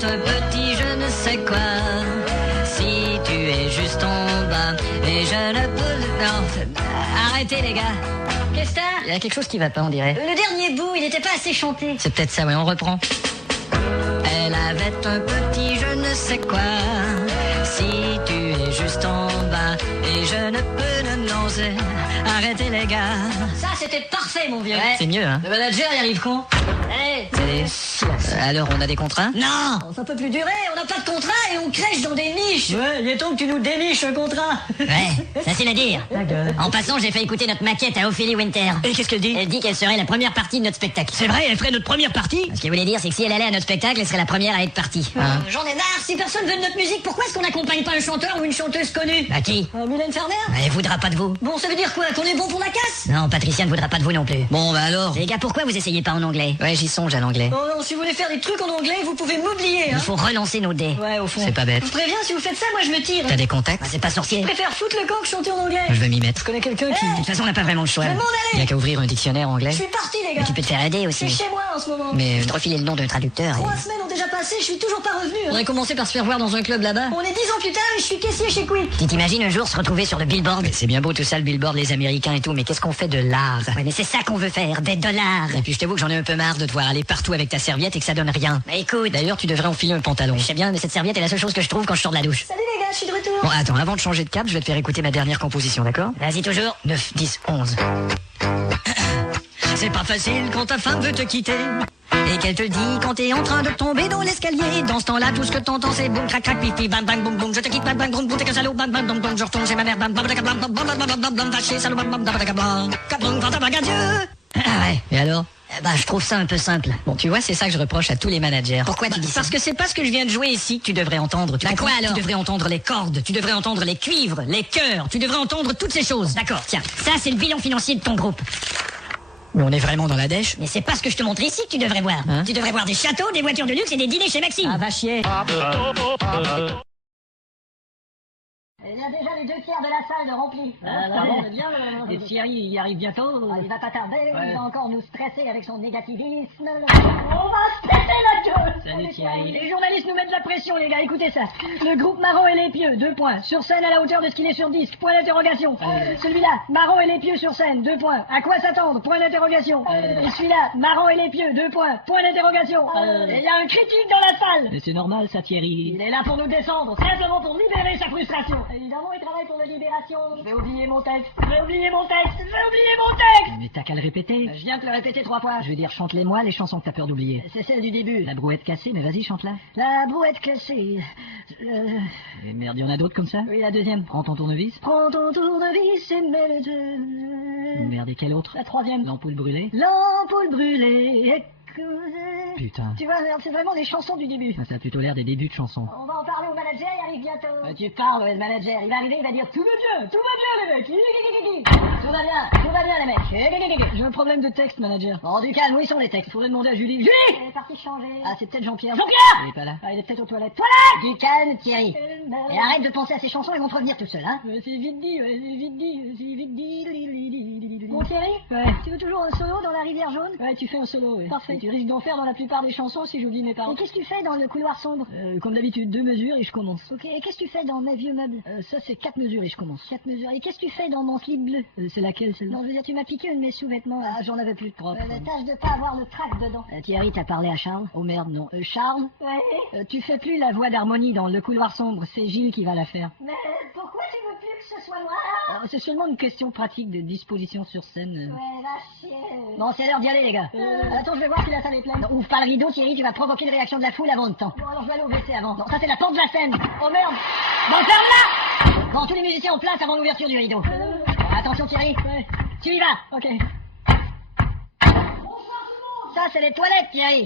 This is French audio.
être un petit je ne sais quoi. Si tu es juste en bas et je ne peux... Non, arrêtez les gars. Qu'est-ce que t'as? Il y a quelque chose qui va pas, on dirait. Le dernier bout, il était pas assez chanté. C'est peut-être ça, ouais, on reprend. Elle avait un petit je ne sais quoi. Si tu es juste en bas et je ne peux... Non, c'est... Arrêtez les gars. Ça, c'était parfait, mon vieux. Ouais. C'est mieux, hein. Le manager, il arrive con. Hey. Alors, on a des contrats? Non. Ça peut plus durer, on n'a pas de contrat et on crèche dans des niches. Ouais, il est temps que tu nous déniches un contrat. Ouais, facile à dire. En passant, j'ai fait écouter notre maquette à Ophélie Winter. Et qu'est-ce qu'elle dit? Elle dit qu'elle serait la première partie de notre spectacle. C'est vrai, elle ferait notre première partie? Ce qu'elle voulait dire, c'est que si elle allait à notre spectacle, elle serait la première à être partie. Hein? J'en ai marre, si personne veut de notre musique, pourquoi est-ce qu'on n'accompagne pas un chanteur ou une chanteuse connue? Bah qui? Mylène Farmer. Elle voudra pas de vous. Bon, ça veut dire quoi? Qu'on est bon pour la casse? Non, Patricia ne voudra pas de vous non plus. Bon, bah alors. Les gars, pourquoi vous essayez pas en anglais? Ouais, j'y songe à l'anglais. Oh non, si vous voulez faire des trucs en anglais, vous pouvez m'oublier, hein. Il faut relancer nos dés. Ouais, au fond. C'est pas bête. Je vous préviens, si vous faites ça, moi je me tire. T'as des contacts? Bah, c'est pas sorcier. Je préfère foutre le camp que chanter en anglais. Je vais m'y mettre. Je connais quelqu'un qui... De toute façon, on n'a pas vraiment le choix. Il y a qu'à ouvrir un dictionnaire anglais. Je suis parti, les gars. Mais tu peux te faire aider aussi. Je suis chez moi en ce moment. Mais je te refiler le nom d'un traducteur. 3 semaines ont déjà passé, je suis toujours pas revenu. On aurait commencé par se faire voir dans un club là-bas. On est 10 ans plus tard et je suis caissier chez Quick. Tu t'imagines un jour se retrouver sur le billboard? C'est bien beau tout ça, le billboard, les Américains et tout, mais qu'est-ce qu'on fait de l'art? Ouais, mais c'est ça qu'on veut faire, des dollars. Et puis je t'avoue que j'en ai un peu marre de te voir aller partout avec ta serviette et que ça donne rien. Mais écoute, d'ailleurs tu devrais enfiler un pantalon. Je sais bien, mais cette serviette est la seule chose que je trouve quand je sors de la douche. Salut les gars, je suis de retour. Bon, attends, avant de changer de cap, je vais te faire écouter ma dernière composition, d'accord? Vas-y toujours. 9, 10, 11. C'est pas facile quand ta femme veut te quitter et qu'elle te le dit quand t'es en train de tomber dans l'escalier. Dans ce temps-là, tout ce que t'entends c'est boum, crac, crac, pipi, bam, bam, boum, boum. Je te quitte, bam, bam, boum, boum, t'es qu'un salaud, bam, bam, boum, boum. Je retourne chez ma mère, bam, bam, bam, bam, bam, bam, bam, bam, bam, vaché, salaud, bam, bam, bam, bam, bam, bam, bam, bam, adieu. Ah ouais, et alors? Bah, je trouve ça un peu simple. Bon, tu vois, c'est ça que je reproche à tous les managers. Pourquoi tu dis ça? Parce que c'est pas ce que je viens de jouer ici que tu devrais entendre. Bah quoi alors? Tu devrais entendre les cordes, tu devrais entendre les cuivres, les chœurs, tu devrais entendre toutes ces choses. D'accord, tiens, ça c'est le bilan financier de ton groupe. Mais on est vraiment dans la dèche. Mais c'est pas ce que je te montre ici que tu devrais voir. Hein? Tu devrais voir des châteaux, des voitures de luxe et des dîners chez Maxime. Ah, va chier. Il y a déjà les 2 tiers de la salle de rempli. Ah bon, c'est bien. Et Thierry, il arrive bientôt. Il va pas tarder, il va encore nous stresser avec son négativisme. On va se péter la gueule. Salut Thierry. Les journalistes nous mettent de la pression, les gars, écoutez ça. Le groupe Marron et les Pieux, 2 points. Sur scène à la hauteur de ce qu'il est sur disque, point d'interrogation. Celui-là, Marron et les Pieux sur scène, 2 points. À quoi s'attendre, point d'interrogation. Et celui-là, Marron et les Pieux, 2 points, point d'interrogation. Et il y a un critique dans la salle. Mais c'est normal ça, Thierry. Il est là pour nous descendre, simplement pour libérer sa frustration. Évidemment, il travaille pour la libération. Je vais oublier mon texte. Je vais oublier mon texte. Je vais oublier mon texte. Mais t'as qu'à le répéter. Je viens de le répéter 3 fois. Je veux dire, chante-les-moi les chansons que t'as peur d'oublier. C'est celle du début. La brouette cassée, mais vas-y, chante-la. La brouette cassée. Et merde, y en a d'autres comme ça? Oui, la deuxième. Prends ton tournevis. Prends ton tournevis et mets le deux. Merde, et quelle autre? La troisième. L'ampoule brûlée. L'ampoule brûlée. Putain. Tu vois, c'est vraiment les chansons du début. Ça a plutôt l'air des débuts de chansons. On va en parler au manager, il arrive bientôt. Tu parles, ouais, le manager. Il va arriver, il va dire tout va bien les mecs. Tout va bien les mecs. J'ai un problème de texte, manager. Bon, du calme, où ils sont les textes? Faudrait demander à Julie. Julie! Elle est partie changer. Ah, c'est peut-être Jean-Pierre. Jean-Pierre! Il est pas là. Ah, il est peut-être aux toilettes. Toilettes! Du calme, Thierry. Et arrête de penser à ces chansons, ils vont te revenir tout seuls, hein. C'est vite dit, ouais, c'est vite dit. Bon, Thierry? Ouais. Tu veux toujours un solo dans la rivière jaune? Ouais, tu fais un solo, ouais. Parfait. Tu risques d'en faire dans la plupart des chansons si j'oublie mes paroles. Et qu'est-ce que tu fais dans le couloir sombre? Comme d'habitude, 2 mesures et je commence. Ok, et qu'est-ce que tu fais dans mes vieux meubles? Ça c'est 4 mesures et je commence. 4 mesures. Et qu'est-ce que tu fais dans mon slip bleu? C'est laquelle celle-là? Non, je veux dire, tu m'as piqué un de mes sous-vêtements. Ah, j'en avais plus de propre. Tâche de pas avoir le trac dedans. Thierry, t'as parlé à Charles? Oh merde, non. Charles? Ouais. Tu fais plus la voix d'harmonie dans le couloir sombre, c'est Gilles qui va la faire. Mais pourquoi tu veux plus que ce soit moi? C'est seulement une question pratique de disposition sur scène. Ouais, va chier. Bon, c'est l'heure d'y aller, les gars. Attends, je vais voir si la salle est pleine. Ouvre pas le rideau, Thierry, tu vas provoquer une réaction de la foule avant le temps. Bon, alors je vais aller au WC avant. Non, ça c'est la porte de la scène. Oh merde. Bon, ferme-la. Bon, tous les musiciens en place avant l'ouverture du rideau. Attention, Thierry. Ouais. Tu y vas. Ok. Bonsoir tout le monde. Ça, c'est les toilettes, Thierry.